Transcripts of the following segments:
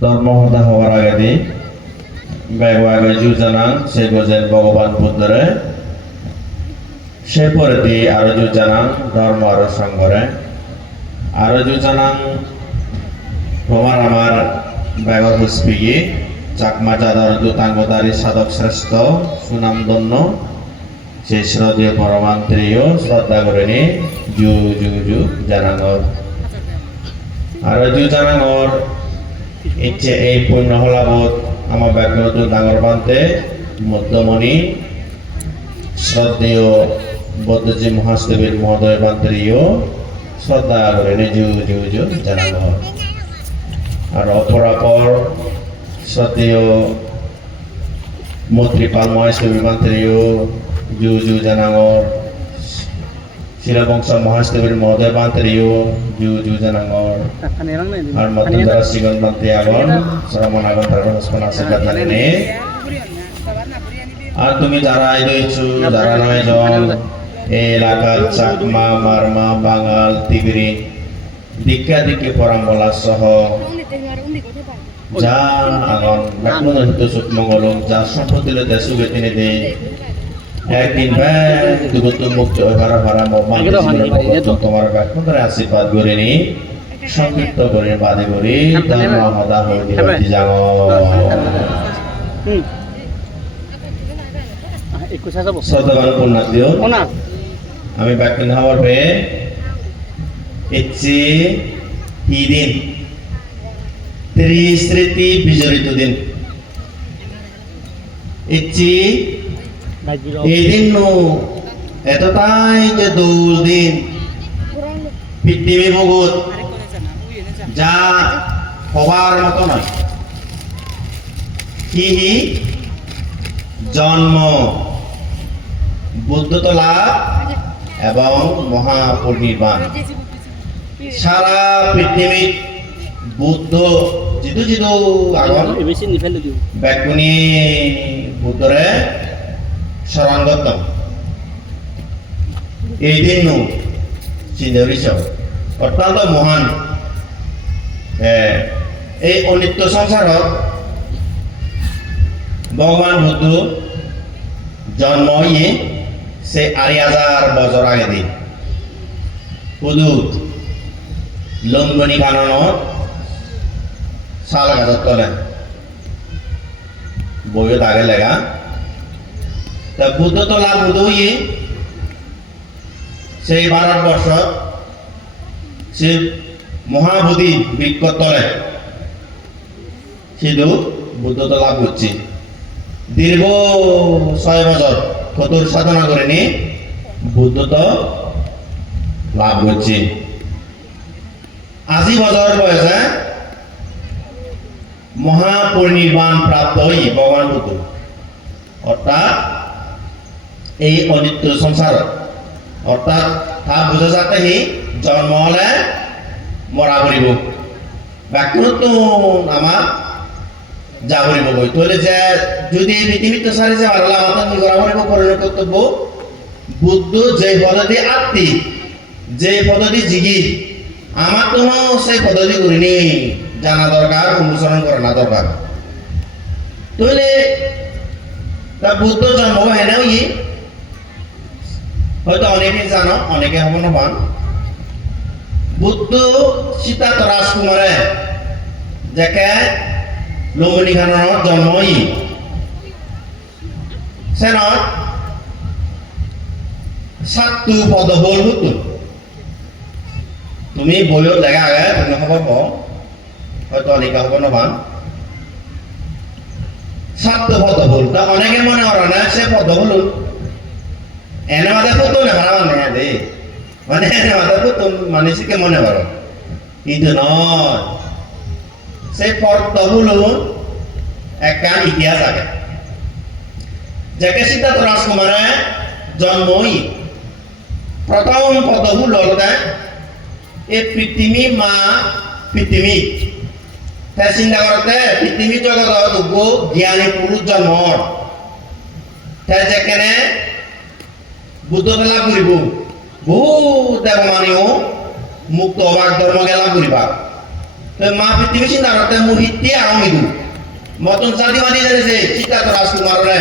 ধর্মহতা হওয়ার আগে দি বেগবাগে যুজানাং সে গোজেন ভগবান বুদ্ধরে সে পরে দি আরো যুজানাং ধর্ম আরো সঙ্গরে আরো যুজানাং তোমার আমার বেগর হুসপিগি চাকমা চাদর দুতাঙ্গদারি সাধক শ্রেষ্ঠ সুনামধন্য সেই শ্রদ্ধেয় পরমান্ত্রীয় শ্রদ্ধা করে নি জু জু জু জানাঙ্গর আর জু জানাঙ্গর ইচ্ছে এই পূর্ণ হলাবোধ আমার ব্যাকরণ ডাঙর বান্তে মধ্যমণি শ্রদ্ধেয় বৌদ্ধজি মহাদেবের মহোদয় বান্ত্রীয় শ্রদ্ধা করে নি জু জু জু জানাঙ্গর আর অপরাপর শ্রদ্ধেয় মন্ত্রীপাল মহেশদেবের বান্ত্রীয় জু জু জানাঙ্গর শিলাবংশ মহাদেবের মহোদয় বান্ত্রীয় জু জু জানাঙ্গর আর মধ্যন্তরা শ্রীগণ বান্তে আগন শ্রমণ আগন তারপর আশীর্বাদ জানেনে আর তুমি যারা রয়েছো যারা নয় জন এই এলাকার চাকমা মারমা বাঙাল তিগরি দিক্কা দিকে পরামবলা সহ যা আগন ব্যাকুণ হিত সুখ মঙ্গলম যা সম্পত্তি লইতে সুখে তিনি দেয় একদিন দুগত মুক্ত ভাড়া ভাড়া তোমার ব্যাকুণ আশীর্বাদ করে নি সংক্ষিপ্ত করে বাদে করে ধর্ম হদা হয়ে দিবি জাগ শ্রদ্ধাবান পুণ্যাদিও আমি ব্যাকুণ হওয়ার পরে ইচ্ছে দিন ত্রিস্মৃতি বিজড়িত দিন ইচ্ছি এই দিন এতটাই যে দৌল দিন পৃথিবী ভগত যা হবার মতো নয় কি জন্ম বুদ্ধত্ব লাভ এবং মহাপরিনির্বাণ সারা পৃথিবী বুদ্ধ জিদু জিদু আগন ব্যাকুনি বুদ্ধরে শরণগত এই দিন চিন্তারিস অত্যন্ত মহান এই অনিত্য সংসারত ভগবান বুদ্ধ জন্ম ইয়ে সে ৮০০০ বছর আগে দিন পুদু লঙ্গনি কাননত শাল গাছের তলে বইয়ে দাগে লেগা তা বুদ্ধ তোলা বুধ ইয়ে সেই ভারতবর্ষ সে মহাবোধি বৃক্ষ তলে শুধু বুদ্ধ তো লাভ করছে দীর্ঘ ৬ বছর কঠোর সাধনা করে নি বুদ্ধ তো লাভ করছে ৮০ বছর বয়সে মহাপরিনির্বাণ প্রাপ্ত হই ভগবান বুদ্ধ অর্থাৎ এই অনিত্য সংসার অর্থাৎ তা বুঝে যাতে হি জন্ম হলে মরা পড়িব ব্যাকুণত আমার যা পড়িব বই তাহলে যে যদি পৃথিবীতে সারি যে মারলা আমাদের নিজরা পড়িব করার কর্তব্য বুদ্ধ যে পদ্ধতি আত্মি যে পদ্ধতি জিগি আমার তো সেই পদ্ধতি করিনি জানা দরকার অনুসরণ করা না দরকার তাহলে তা বুদ্ধ জন্ম হেনেও ই হয়তো অনেকে জানো অনেকে হব না পান বুদ্ধ সীতাত রাজকুমারে যাকে লুম্বিনী খানৰ জন্ম ই সেনত ৭টো পদ বল বুদ্ধ তুমি বইত লেখা আগে তুমি খবৰ পাও হয়তো অনেকে হব না পান ৭টো পদ বল তা অনেকে মনে করে না সে পদ বলুন এনে মাঝে কত না ভাড়া মানে দে মানে এনে মাঝে কত মানুষকে মনে করো কিন্তু নয় সেই পদ বলুন একটা ইতিহাস আছে যাকে সিদ্ধার্থ রাজকুমারে জন্মই প্রথম পদ হল এই পৃথিবী মা পৃথিবী তাই চিন্তা করতে পৃথিবী জগত জ্ঞানী পুরুষ জন্ম তাই যেখানে বুদ্ধ লাভ করিব বহু দেব মানিও মুক্ত অবাক ধর্ম লাভ করিবা মা পৃথিবী চিন্তা করতে মুহিতে আমিদু মতন জাতি মানি জানিছে চিন্তা তো রাজকুমারে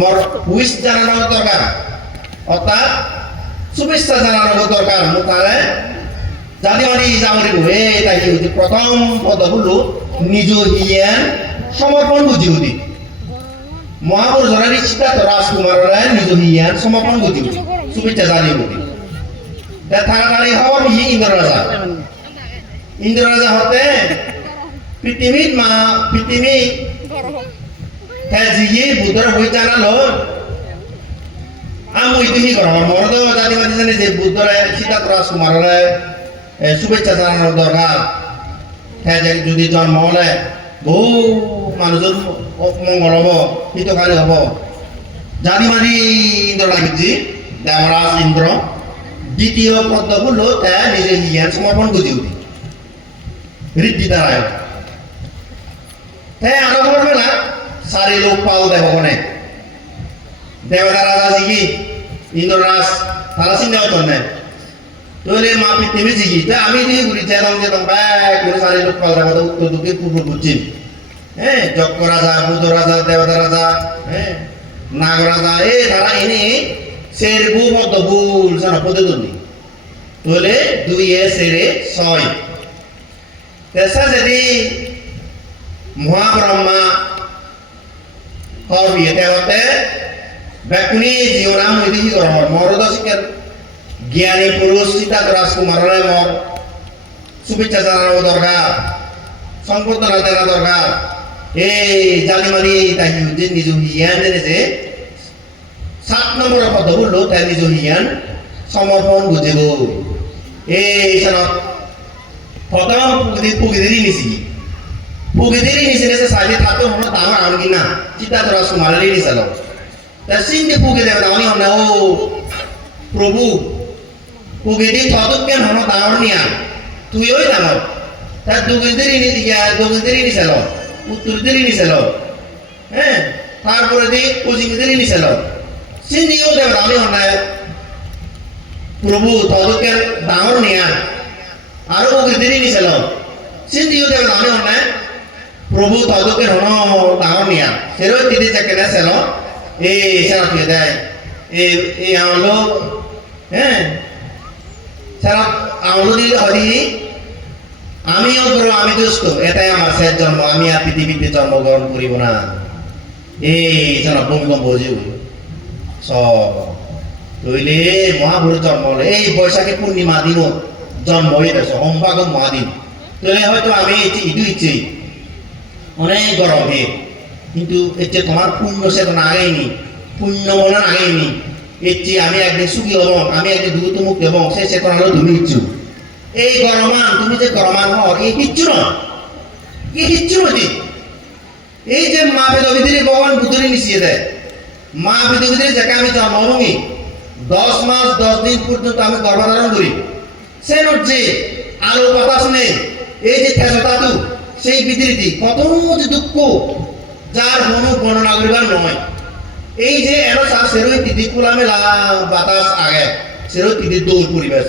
মর উইস জানানো দরকার অর্থাৎ শুভেচ্ছা জানানো দরকার মুখারে জাতি মানি যাওয়ারি হে তাই হচ্ছে প্রথম পদ হলো নিজ হিয়ান সমর্পণ বুঝি উদি মহাপুরুষরা চিন্তা তো রাজকুমারে নিজ হিয়ান সমর্পণ বুঝি উদি শুভেচ্ছা জানি উদি থাকাকালী হওয়ার হি ইন্দ্র রাজা হতে পৃথিবীর মা পৃথিবী জিয়ে বুদ্ধর বই জানালো আমি ইতিহি কর মরদ জাতি মাতি জানি যে বুদ্ধর সীতা রাজকুমারের শুভেচ্ছা জানানোর দরকার যদি জন্ম হলে বহু মানুষের মঙ্গল হব হিতকারী হব জাতি মাতি ইন্দ্র লাগিছি দেবরাজ ইন্দ্র দ্বিতীয় পদ হলো নিজে জ্ঞান সমর্পণ বুঝি উঠি ঋদ্ধি দ্বারায় আরো করবে না সারি লোক পাল দেব কোনে দেবতা রাজা জিগি ইন্দ্ররাজ তারা চিন্তা হতো না তোলে মা পৃথিবী জিগি তা আমি দিয়ে ঘুরি যেতাম ব্যাগ করে সারি লোক পাল দেবতা উত্তর দক্ষিণ পূর্ব পশ্চিম হ্যাঁ যজ্ঞ রাজা বুধ রাজা দেবতা রাজা হ্যাঁ নাগ রাজা তারা এনে সের বু মত ভুল জানা প্রতিদ্বন্দ্বী তোলে 2 সেরে 6 তেসা যদি মহাব্রহ্মা হবি তেহতে ব্যকুনি জীবনাম হইতে কর মরদ শিকার জ্ঞানী পুরুষ সীতা রাজকুমারের মর শুভেচ্ছা জানানো দরকার সম্পর্কনা দেওয়া দরকার জালিমারি তাই যে নিজ হিয়ান জেনেছে 7 নম্বর পদ হলো তাই নিজ হিয়ান সমর্পণ বুঝেব প্রথম প্রকৃতিরই নিছি প্রকৃতিরই নিছি নেছে সাইডে থাকতে হলো তা আমার আনকি না চিতা তোরা সুমারেরই নিছালো তা সিনকে পুকে দেবে তাহলে হলো ও প্রভু প্রকৃতি থতকেন হলো তা আমার নিয়া তুই ওই তামর তা দুগিদেরই নিছালো উত্তরদেরই নিছালো হ্যাঁ তারপরে দিয়ে পশ্চিমদেরই নিছালো সিনদিও দেবে তাহলে হলো প্রভু থতকেন দাঁড় নিয়া আরো প্রকৃতিরই নিছালো সিনদিও দেবে তাহলে হলো প্রভু তদকে হন দাঁড় নিয়া সেরো তিদি চাকে সেল সারা ফিরে দেয় আমলো হ্যাঁ সারা আমলো দিয়ে হরি আমিও করো আমি দুষ্ট এটাই আমার শেষ জন্ম আমি আর পৃথিবীতে জন্মগ্রহণ করিব না সারা ভূমিকম্প হয়েছিল সব তৈলে মহাপুরুষ জন্ম হলে বৈশাখী পূর্ণিমা দিন জন্ম হয়ে গেছে সম্ভাগম মহাদিন তৈলে হয়তো আমি ইদু ইচ্ছে অনেক গরম হে কিন্তু এর চেয়ে তোমার পুণ্য চেতনা আগেইনি পুণ্য মনন আগেইনি এর চেয়ে আমি একদিন সুখী হব আমি একদিন দুঃখ মুক্ত হব সেই চেতনা হলো তুমি ইচ্ছু গরমান তুমি যে গরমান হও কিচ্ছু না কিচ্ছু নদী এই যে মা বেদবিধির ভগবান বুদ্ধরি মিশিয়ে দেয় মা বেদবিধির যাকে আমি জন্মভূমি 10 মাস 10 দিন পর্যন্ত আমি গর্ভধারণ করি সে নড়ছে আলো বাতাস নেই এই যে খেসতাতু সেই বিধৃতি কত যে দুঃখ যার বর্ণনা করিবার নয় এই যে এর সেরোই তিথি কুলামে বাতাস আগে সেরোই তিথির দৌড় পরিবেশ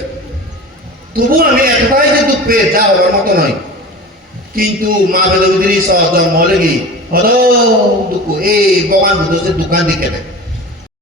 তবু আমি এতটাই যে দুঃখ পেয়ে যা হওয়ার মতো নয় কিন্তু মা বেদবিধির জন্ম লেগে কত দুঃখ ভগবান বুদ্ধ দোকান দেখে দেয়